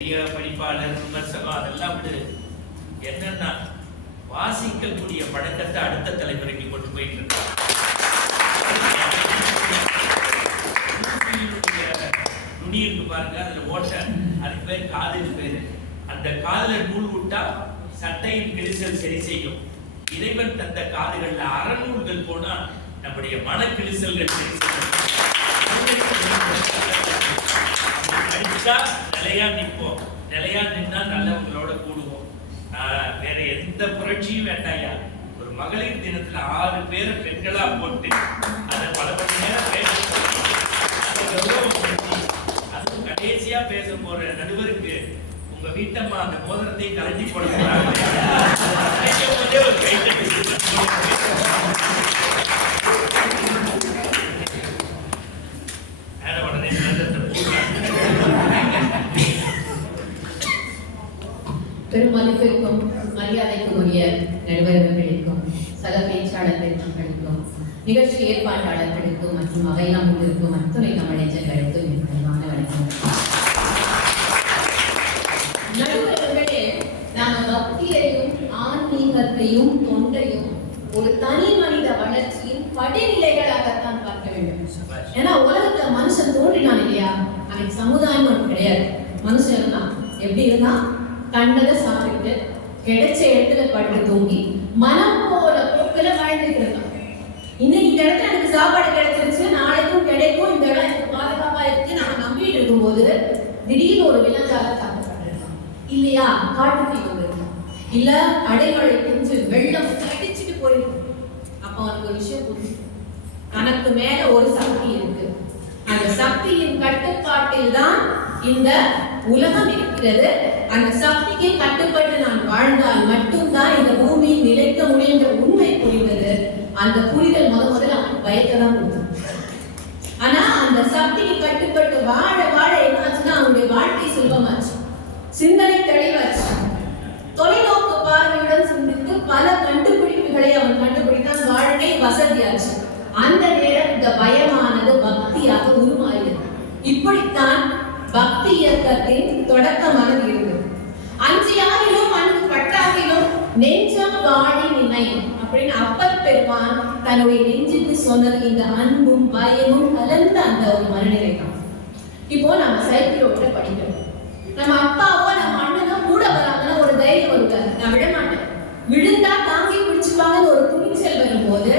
படிப்பாளர் விமர்சனம் அதெல்லாம் விடு. என்னன்னா வாசிக்கக்கூடிய பழக்கத்தை அடுத்த தலைமுறைக்கு கொண்டு போயிட்டு இருக்காங்க. நுனி இருக்கு பாருங்க, அதுல ஓட்ட, அதுக்கு பேர் காதுக்கு பேரு. அந்த காதுல நூல் விட்டா சட்டையின் கிழிசல் சரி செய்யும். இறைவன் தந்த காதுகள்ல அறநூல்கள் போனா நம்முடைய மன கிழிசல்கள் சரி செய்யும். படிச்சா நிலையா நிற்போம், நிலையா நின்னா நல்லவங்களோட கூடுவோம். வேற எந்த புரட்சியும் வேண்டாயா. ஒரு மகளிர் தினத்துல 6 பேரை பெண்களா போட்டு அதை பல மணி நேரம் பேச, அதுவும் கடைசியா பேச போற நடுவருக்கு உங்க வீட்டம்மா அந்த மோதிரத்தை கலட்டி போட போறாங்க. ஒரு கைத்தட்டு உடனே பெருமதிப்பிற்கும் மரியாதைக்கும் உரிய நடுவர்களுக்கும் சக பேச்சாளர்களுக்கும் நிகழ்ச்சி ஏற்பாட்டாளர்களுக்கும் மற்றும் அவையாளர்களுக்கும் அத்துணை தமிழர்களுக்கும் என் பணிவான வணக்கம். நடுவர்களே, நாம பக்தியையும் ஆன்மீகத்தையும் தொண்டையும் ஒரு தனி மனித வளர்ச்சியின் படிநிலைகளாகத்தான் பார்க்க வேண்டும். ஏன்னா உலகத்துல மனுஷன் தோன்றினான் இல்லையா, அன்னைக்கு சமுதாயம் ஒன்று கிடையாது. மனுஷன் தான் எப்படி இருந்தா கண்டதை சாப்பிட்டு கிடைச்ச இடத்துல படுத்து தூங்கி மனம் போல போக்குல வாழ்ந்துட்டு இருக்கான். இன்னைக்கு இந்த இடத்துல எனக்கு சாப்பாடு கிடைச்சிருச்சு, நாளைக்கும் கிடைக்கும், இந்த இடம் எனக்கு பாதுகாப்பா இருக்கு நம்ம நம்பிட்டு இருக்கும்போது திடீர்னு ஒரு விலங்கால தாக்கப்பட்டிருக்கான் இல்லையா, காட்டுத்தீ வந்திருக்கான், இல்ல அடைமழை பெஞ்சு வெள்ளம் கடிச்சிட்டு போயிருக்கும். அப்ப அவனுக்கு ஒரு விஷயம் புரியும், தனக்கு மேல ஒரு சக்தி இருக்கு. அந்த சக்தியின் கட்டுப்பாட்டில் தான் இந்த உலகம் இருக்கிறது. அந்த சக்திக்கு கட்டுப்பட்டு நான் வாழ்ந்தால் மட்டும்தான் இந்த பூமியில் நிலைக்க முடியுன்ற உண்மை புரிந்தது. அந்த புரிதல் முதல்ல பயக்கதான் கொடுக்கும். ஆனா அந்த சக்திக்கு கட்டுப்பட்டு வாழ வாழ என்னாச்சுன்னா அவனுடைய வாழ்க்கை சுலபமாச்சு, சிந்தனை தெளிவாச்சு, தொலைநோக்கு பார்வையுடன் சிந்தித்து பல கண்டுபிடிப்புகளை அவன் கண்டுபிடித்தான், வாழ்க்கை வசதியாச்சு. அந்த நேரம் இந்த பயமானது பக்தியாக உருமாறியது. இப்படித்தான் பக்தி இயக்கத்தின் தொடக்கமானது இருந்தது. அஞ்சியாகிலும் அன்பு பட்டாகிலும் நெஞ்சம் வாடி நினை அப்படின்னு அப்பர் பெருமான் தன்னுடைய நெஞ்சுக்கு சொன்னது இந்த அன்பும் பயமும் கலந்த அந்த ஒரு மனநிலை தான். இப்போ நம்ம சைக்கிள் ஓட்ட படிக்கிறோம், நம்ம அப்பாவோ நம்ம அண்ணனோ கூட வராங்கன்னா ஒரு தைரியம் வருங்க, நான் விட மாட்டேன், விழுந்தா தாங்கி பிடிச்சுப்பாங்கன்னு ஒரு துணிச்சல் வரும்போது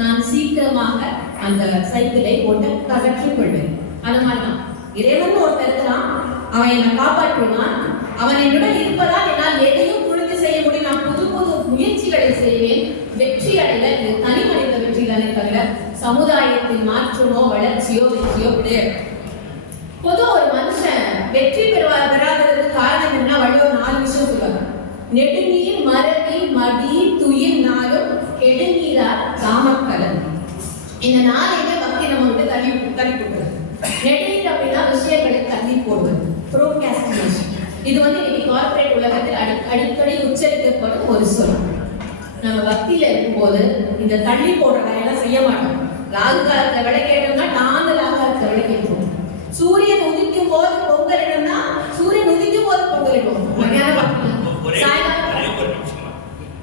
நான் சீக்கிரமாக அந்த சைக்கிளை ஓட்ட கற்றுக் கொள்வேன். அது மாதிரிதான் இறைவன் ஒருத்தர் இருக்கிறான், அவன் என்னை காப்பாற்றுவான், அவன் என்னுடன் இருப்பதால் என்னால் எதையும் புரிந்து செய்ய முடியும். நான் புது புது முயற்சிகளை செய்வேன், வெற்றி அடைல இது தனி மனித வெற்றி தானே தவிர சமுதாயத்தின் மாற்றமோ வளர்ச்சியோ வெற்றியோ கிடையாது. பொதுவாக ஒரு மனுஷன் வெற்றி பெறாததுக்கு காரணம் என்ன, வள்ளுவர் 4 விஷயம் சொல்லுவாங்க. நெடுநீர் மரபி மடி துயில் நாளும் கெடுநீரார் காமக்கலன். இந்த 4 பக்தி நம்ம விட்டு தள்ளி கொடுக்குறது. நெடுநீர் அப்படின்னா விஷயங்களை தள்ளி போடுவது, ப்ரோகாஸ்டினேஷன். இது இன்னைக்கு கார்ப்பரேட் உலகத்தில் அடிக்கடி உச்சரிக்கப்படும் ஒரு சொல். நம்ம பக்தியில இருக்கும்போது இந்த தள்ளி போடுற வேலையெல்லாம் செய்ய மாட்டோம். ராகுகாலத்தை விட கேட்டோம்னா நாங்க ராகுகாலத்தை விட கேட்போம். சூரியன் உதிக்கும் போது பொங்கல் இடம்னா சூரியன் உதிக்கும் போது பொங்கல் இடுவோம்.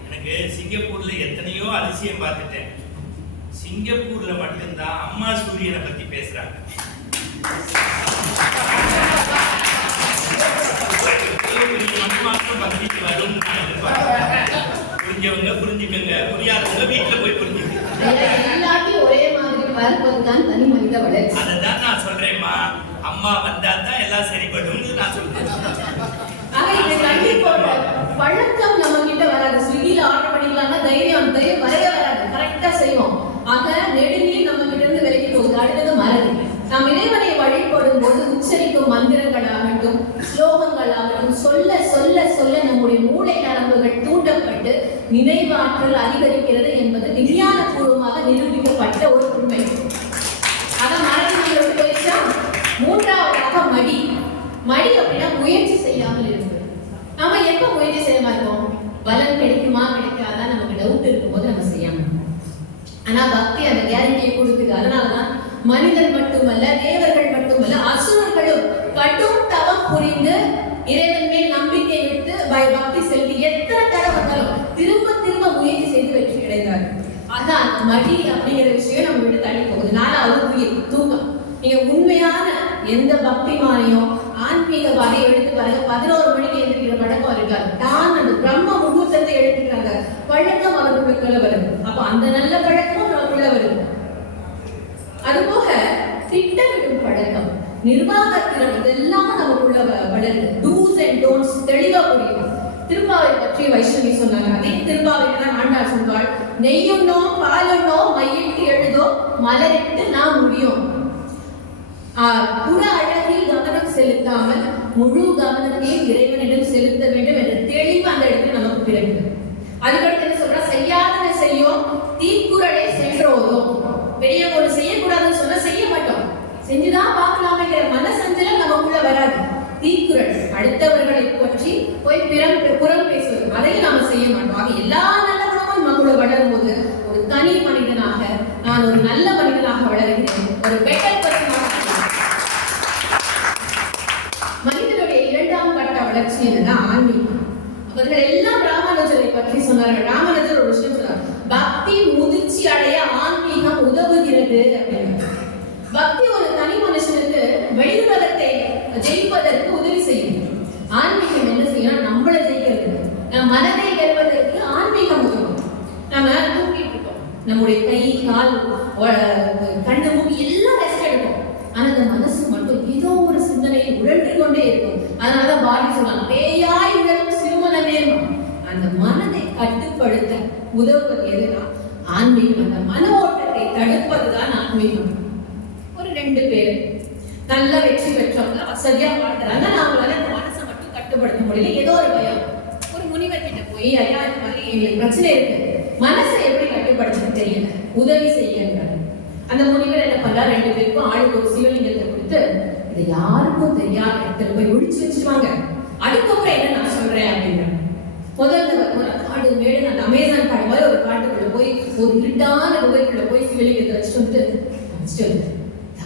எனக்கு சிங்கப்பூர்ல எத்தனையோ அதிசயம் பார்த்துட்டேன். சிங்கப்பூர்ல மட்டும்தான் அம்மா சூரியனை பத்தி பேசுறாங்க. புரிஞ்சவங்க புரிஞ்சுக்கங்க, புரியாதவங்க வீட்டுல போய் புரிஞ்சுக்கங்க. ஒரே மாதிரி பார்ப்பதுதான் தனி மனித வளர்ச்சி. அதான் நான் சொல்றேன்மா, அம்மா வந்தா தான் எல்லாம் சரிப்படும் நான் சொல்றேன். பழக்கம் நம்ம கிட்ட வராது. ஸ்விக்கில ஆர்டர் பண்ணிக்கலாம்னா தைரியம் வரவே வராது, கரெக்டா செய்வோம். ஆக நெடுநீர் நம்ம கிட்ட இருந்து விலகி போகுது. அடுத்தது மறதி. நாம் இறைவனை வழிபடும் போது உச்சரிக்கும் மந்திரங்களாகட்டும் ஸ்லோகங்களாகட்டும் சொல்ல சொல்ல சொல்ல நம்முடைய மூளை நரம்புகள் தூண்டப்பட்டு நினைவாற்றல் அதிகரிக்கிறது என்பது விஞ்ஞான பூர்வமாக நிரூபிக்கப்பட்ட ஒரு உண்மை. ஆக மறதி நம்மளுக்கு போயிடுச்சா. 3வதாக மடி. மடி அப்படின்னா முயற்சி செய்யாமல் இருப்பது. நம்ம எப்ப முயற்சி செய்யாம இருக்கோம், பலன் கிடைக்குமா கிடைக்காதா நமக்கு டவுட் இருக்கும்போது நம்ம செய்யாம. ஆனா பக்தி அந்த கேரண்டியை கொடுக்குது. அதனாலதான் மனிதன் மட்டுமல்ல, தேவர்கள் மட்டுமல்ல, அசுரர்களும் கடும் தவம் புரிந்து இறை இறைவன் மேல் நம்பிக்கை விட்டு பக்தி செலுத்தி எத்தனை தடவை வந்தாலும் திரும்ப திரும்ப முயற்சி செய்து வெற்றி கிடைத்தார். அதான் அந்த மடி அப்படிங்கிற விஷயம் நம்ம விட்டு தள்ளி போகுது. 4வது தூக்கம். நீங்க உண்மையான எந்த பக்திமானையும் ஆன்மீகவாதியை எடுத்து பாருங்க, 11 மணிக்கு எழுந்திருக்கிற பழக்கம் இருக்காது. தான் அந்த பிரம்ம முகூர்த்தத்தை எழுதிக்கிறாங்க பழக்கம் அவர்களுக்குள்ள வருது. அப்ப அந்த நல்ல பழக்கமும் நமக்குள்ள வருது. அதுபோக திட்டமிடும் பழக்கம், நிர்வாகத்திறன், இதெல்லாம் நமக்குள்ள வளருது. டூஸ் அண்ட் டோன்ட்ஸ் தெளிவா புரியும். திருப்பாவை பற்றி வைஷ்ணவி சொன்னாங்க. அதே திருப்பாவைக்கு தான் ஆண்டாள் சொல்வாள், நெய்யுண்ணோ பாலுண்ணோ மையிட்டு எழுதோ மலரிட்டு நாம் முடியும். புற அழகில் கவனம் செலுத்தாமல் முழு கவனத்தையும் இறைவனிடம் செலுத்த வேண்டும் என்ற தெளிவு அந்த இடத்துல நமக்கு பிறகு. அதுக்கடுத்து என்ன சொல்றா, செய்யாததை செய்யும் தீக்குறளை சென்றோதும். பெரியவங்க ஒன்று செய்யக்கூடாதுன்னு சொன்னா செய்ய மாட்டோம், செஞ்சுதான் பார்க்கலாமேங்கிற மனசஞ்சலம் நமக்குள்ள வராது. தீக்குறள், அடுத்தவர்களை பற்றி போய் புறம் பேசுவது, அதையும் நாம செய்ய மாட்டோம். ஆக எல்லா நல்ல குணமும் நமக்குள்ள வளரும் போது ஒரு தனி மனிதனாக நான் ஒரு நல்ல மனிதனாக வளர்கிறேன், ஒரு பெட்டர் பர்சனாக. மனிதனுடைய 2ஆம் கட்ட வளர்ச்சி என்னன்னா ஆன்மீகம். அவர்கள் எல்லாம் ராமானுஜரை பற்றி சொன்னார்கள். ராமானுஜர் ஒரு விஷயம் சொன்னார், பக்தி முதிர்ச்சி அடைய ஆன்மீகம் உதவுகிறது அப்படின்னு. பக்தி ஒரு தனி மனுஷனுக்கு வெளியுலகத்தை ஜெயிப்பதற்கு உதவி செய்யும். ஆன்மீகம் என்ன செய்யணும், நம்மளை ஜெயிக்கிறது. நம்ம மனதை வெல்வதற்கு ஆன்மீகம் உதவும். நம்ம தூக்கிட்டு இருக்கோம், நம்முடைய கை கால் கண்ணு மூக்கு எல்லாம் ரெஸ்ட் எடுக்கும். ஆனா அந்த மனசு மட்டும் ஏதோ ஒரு சிந்தனையை உழன்று கொண்டே இருக்கும். அதனாலதான் பாரதி சொல்லலாம், பேயாய் உழலும் சிறுமன நேர்மம். அந்த மனதை கட்டுப்படுத்த உதவுவது எதுனா ஆன்மீகம். அந்த மன ஓட்டத்தை தடுப்பதுதான் ஆன்மீகம். ஒரு 2 பேர் நல்ல வெற்றி பெற்றவங்க வசதியா வாழ்றாங்க, அவங்களால அந்த மனசை மட்டும் கட்டுப்படுத்த முடியல. ஏதோ ஒரு பயம். ஒரு முனிவர் கிட்ட போய், ஐயா இந்த மாதிரி எங்களுக்கு பிரச்சனை இருக்கு, மனசை எப்படி கட்டுப்படுத்த தெரியல, உதவி செய்யுங்க. அந்த முனிவர் என்ன பண்ணா, 2 பேருக்கும் ஆளுக்கு ஒரு சிவலிங்கத்தை கொடுத்து, இதை யாருக்கும் தெரியாத இடத்துல போய் ஒழிச்சு வச்சுருவாங்க, அதுக்கப்புறம் என்ன நான் சொல்றேன் அப்படின்னு. முதல்ல காடு மேடு, அந்த அமேசான் காடு மாதிரி ஒரு காட்டுக்குள்ள போய் ஒரு இருட்டான குகைக்குள்ள போய் சிவலிங்கத்தை வச்சுட்டு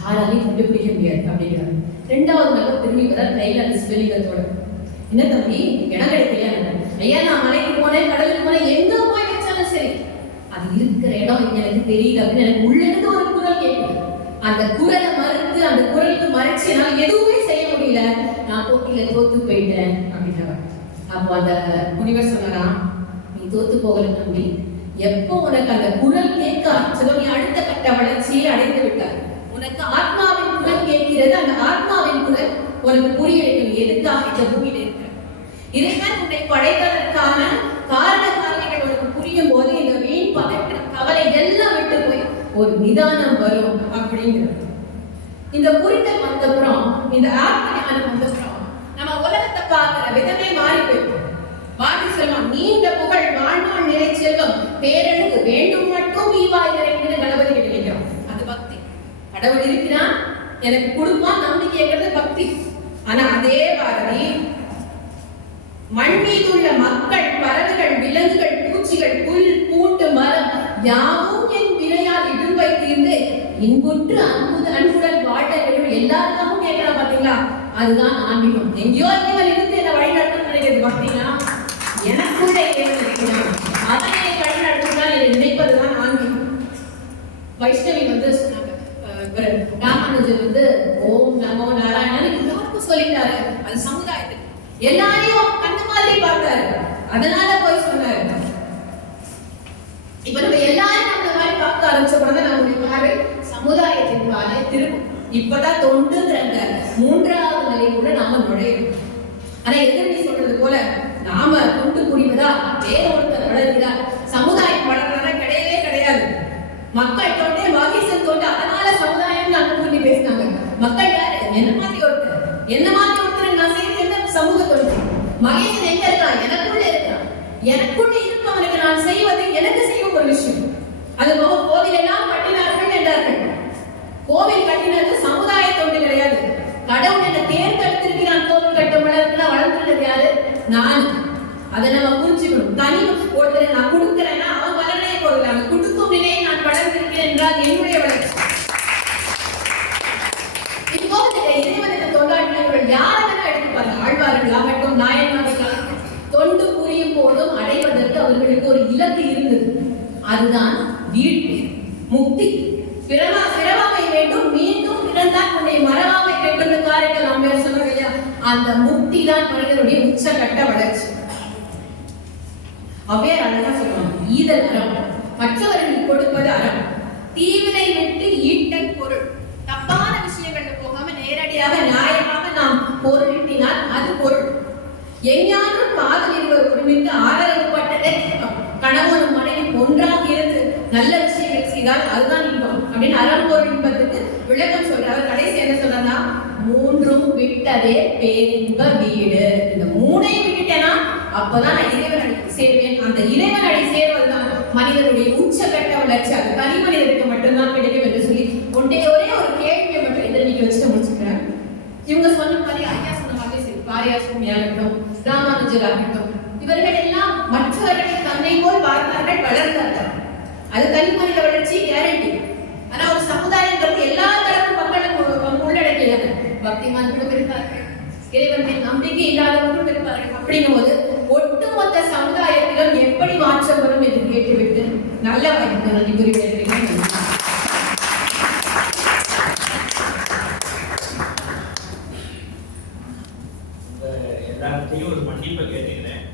யாராலையும் கண்டுபிடிக்க முடியாது அப்படிங்கிறாங்க. 2வது நாள் திரும்பி வர கையில அந்த சிவலிங்கத்தோட, என்ன தம்பி இடம் கிடைக்கலையா? ஐயா நான் மலைக்கு போனேன், கடலுக்கு போனேன், எங்க போய் வச்சாலும் சரி அது இருக்கிற இடம் எனக்கு தெரியல அப்படின்னு எனக்கு உள்ள இருந்து ஒரு குரல் கேட்குது. அந்த குரலை மறுத்து, அந்த குரலுக்கு மறைச்சு என்னால் எதுவுமே செய்ய முடியல, நான் போட்டியில தோத்து போயிட்டேன் அப்படின்னாங்க. அப்போ அந்த முனிவர் சொன்னாரா, நீ தோத்து போகல தம்பி, எப்போ உனக்கு அந்த குரல் கேட்க ஆரம்பிச்சதோ நீ அடுத்த கட்ட வளர்ச்சியை அடைந்து விட்டார். உனக்கு ஆத்மாவின் குரல் கேட்கிறது, அந்த ஆத்மாவின் குரல் உனக்கு புரிய வேண்டும், எதுக்காக இந்த பூமியில இருக்கிற இறைவன் உன்னை படைத்ததற்கான காரண காரணிகள் உனக்கு புரியும் போது இந்த வீண் பதற்றம் கவலை எல்லாம் விட்டு போய் ஒரு நிதானம் வரும் அப்படிங்கிறது. இந்த புரிதல் வந்தப்புறம், இந்த ஆத்ம ஞானம் வந்தப்புறம் நம்ம உலகத்தை பார்க்கிற விதமே மாறி போயிடும். வாடி செல்வம், நீண்ட புகழ், வாழ்நாள் நிறை செல்வம், பேரழகு வேண்டும் மட்டும் ஈவாய் இறைவன் கணபதி கிட்ட நினைக்கிறோம். அது பக்தி. கடவுள் இருக்கிறான், எனக்கு கொடுப்பான் நம்பிக்கைங்கிறது பக்தி. ஆனா அதே பாரதி, மண் மீது உள்ள மக்கள், பறவைகள், விலங்குகள், பூச்சிகள், புல் பூண்டு மரம் யாவும் என் வினையால் இடும்பை தீர்ந்து இன்புற்று அன்புடன் வாழ வேண்டும் எல்லாருக்காகவும் கேட்கலாம். பாத்தீங்களா, அதுதான் ஆன்மீகம். எங்கேயோ இவன் இருந்து என்ன வழி நடத்தணும் நினைக்கிறது பக்தினா, எனக்குள்ள இறைவன் இருக்கிறான், அதனை வழி நடத்துதான் என்று நினைப்பதுதான் ஆன்மீகம். வைஷ்ணவி சொன்னாங்க, ராமானுஜர் ஓம் நமோ நாராயணன் எல்லாருக்கும் சொல்லிட்டாரு. அது சமுதாயத்துக்கு எல்லாரையும் கண்ணு மாதிரி பார்த்தாரு, அதனால போய் சொன்னாரு. இப்ப நம்ம எல்லாரும் அந்த மாதிரி பார்க்க ஆரம்பிச்ச உடனே நம்முடைய பார்வை சமுதாயத்தின் பாலே திரும்பும். இப்பதான் தொண்டுங்கிறாங்க 3வது நிலைக்குள்ள நாம நுழையணும். ஆனா எதிர்ப்பு சொல்றது போல நாம தொண்டு புரிவதா வேற ஒருத்தர் வளர்கிறார், சமுதாயம் வளர்றதா கிடையவே கிடையாது. மக்கள் தொண்டே மகேசன் தொண்டு, அதனால சமுதாயம் நான் கூட்டி பேசினாங்க. மக்கள் யாரு? என்ன மாதிரி ஒருத்தர், என்ன மாதிரி ஒருத்தர் நான் செய்து என்ன சமூக தொண்டு. மகேசன் எங்க இருக்கான்? எனக்குள்ள இருக்கான். எனக்குள்ள இருப்பவனுக்கு நான் செய்வது எனக்கு செய்யும் ஒரு விஷயம். அது போக கோவில் எல்லாம் கட்டினார்கள் என்றார்கள். கோவில் கட்டினது சமுதாய தொண்டு கிடையாது. கடவுள் என்ன தேர்ந்தெடுத்திருக்கிறான் கோவில் கட்டும் வளர்ந்துள்ளது யாரு? நான். அதை நம்ம புரிஞ்சுக்கணும். தனி ஒருத்தர் நான் கொடுக்கிறேன்னா அவன் வளரவே போதில்லை, அவன் கொடுக்கும் நிலையை நான் வளர்ந்திருக்கிறேன் என்றால் என்னுடைய வளர்ச்சி. இப்போ இறைவனுக்கு தொண்டாற்றினவர்கள் யாரை வேணா எடுத்துப்பாங்க, ஆழ்வார்கள் ஆகட்டும், அதுதான் வீடு முக்தி. பிறவாமை வேண்டும், மீண்டும் பிறந்தால் உன்னை மறவாமை கேட்கிற காரியங்கள் நாம் பேர் சொன்னோம் இல்லையா, அந்த முக்தி தான் மனிதனுடைய உச்சகட்ட வளர்ச்சி. அவ்வையார் அழகா சொல்லுவாங்க, ஈதல் அறம், மற்றவர்களுக்கு கொடுப்பது அறம், தீவினை விட்டு ஈட்டல் பொருள். தப்பான விஷயங்களுக்கு போகாம நேரடியாக நியாயமாக நாம் பொருள் ஈட்டினால் அது பொருள். எஞ்ஞான்றும் காதல் இருவர் ஒருமித்து ஆதரவு பட்டதே கணவனும் மனைவி ஒன்றாக இருந்து நல்ல விஷயங்கள் செய்தால் அதுதான் இன்பம் அப்படின்னு அறம்பொருள் இன்பத்துக்கு விளக்கம் சொல்றாரு. கடைசி என்ன சொல்றா, மூன்றும் விட்டதே பேரின்ப வீடு. இந்த மூணையும் விட்டுட்டேன்னா அப்பதான் நான் இறைவனடி சேர்வேன். அந்த இறைவனடி சேர்வதுதான் மனிதனுடைய உச்சகட்ட வளர்ச்சி. அது தனி மனிதனுக்கு மட்டும்தான் கிடைக்கும் என்று சொல்லி ஒரே ஒரு கேள்வியை மட்டும் இதை நீங்க வச்சுட்டு முடிச்சுக்கிறேன். இவங்க சொன்ன மாதிரி ஐயா சொன்ன மாதிரி சரி, பாரியாசுமியாகட்டும், ராமானுஜர் ஆகட்டும், இவர்கள் எல்லாம் மற்றவர்களை தன்னை போல் பார்த்தார்கள், வளர்ந்தார்கள். அது தனி மனித வளர்ச்சி கேரண்டி. ஆனா ஒரு சமுதாயங்கிறது எல்லா தரப்பு மக்களும் உள்ளடக்கியது. பக்திமான்களும் இருப்பார்கள், இறைவன் மேல் நம்பிக்கை இல்லாதவர்களும் இருப்பார்கள். அப்படிங்கும் போது ஒட்டுமொத்த சமுதாயத்திலும் எப்படி மாற்றம் வரும் என்று கேட்டுவிட்டு நல்ல வாய்ப்பு நன்றி கூறிவிடுகிறேன். எல்லாத்தையும் ஒரு மன்னிப்பை கேட்டுக்கிறேன்.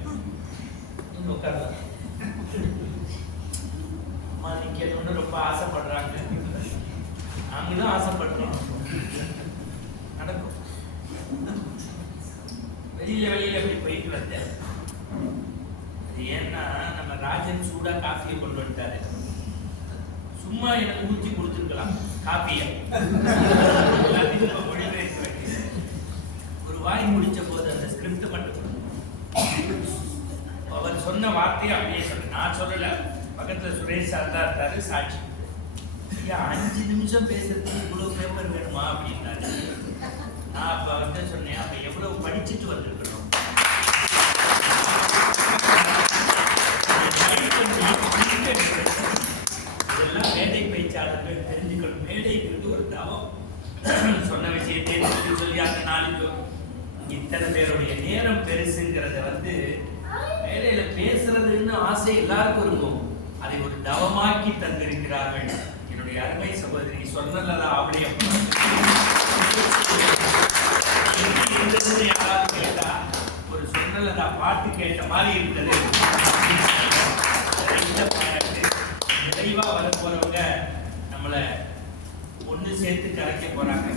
உட்காரலாம். அம்மா நிக்கணும்னு ரொம்ப ஆசைப்படுறாங்க, நாங்களும் ஆசைப்படுறோம், நடக்கும். வெளியில அப்படி போயிட்டு வந்தேன். அது ஏன்னா நம்ம ராஜன் சூடா காஃபியை கொண்டு வந்துட்டாரு. சும்மா எனக்கு ஊற்றி கொடுத்துருக்கலாம் காப்பியை. எல்லாத்தையும் மொழிபெயர்த்து வைக்கிறேன். ஒரு வாய் முடிச்ச போது அந்த ஸ்கிரிப்ட் மட்டும் அவர் சொன்ன வார்த்தையை அப்படியே சொல்றேன். நான் சொல்லல, பக்கத்துல சுரேஷ் சார் தான் இருந்தாரு சாட்சி. 5 நிமிஷம் பேசுறதுக்கு இவ்வளவு பேப்பர் வேணுமா அப்படின்னாரு. நான் அப்ப சொன்னேன், அப்ப எவ்வளவு படிச்சுட்டு வந்திருக்கணும். இதெல்லாம் மேடை பேச்சாளர்கள் தெரிஞ்சுக்கணும். மேடைக்கு ஒரு தவம். சொன்ன விஷயத்தை சொல்லி அந்த நாளைக்கு இத்தனை பேருடைய நேரம் பெருசுங்கிறத மேடையில பேசுறதுன்னு ஆசை எல்லாருக்கும் இருக்கும். அதை ஒரு தவமாக்கி தந்திருக்கிறார்கள் என்னுடைய அருமை சகோதரி சொன்னலதா அவளுடைய யாராவது கேட்டா ஒரு சொன்னலதா பாட்டு கேட்ட மாதிரி இருந்தது. நிறைவா வர போறவங்க நம்மளை ஒண்ணு சேர்த்து கலைக்க போறாங்க.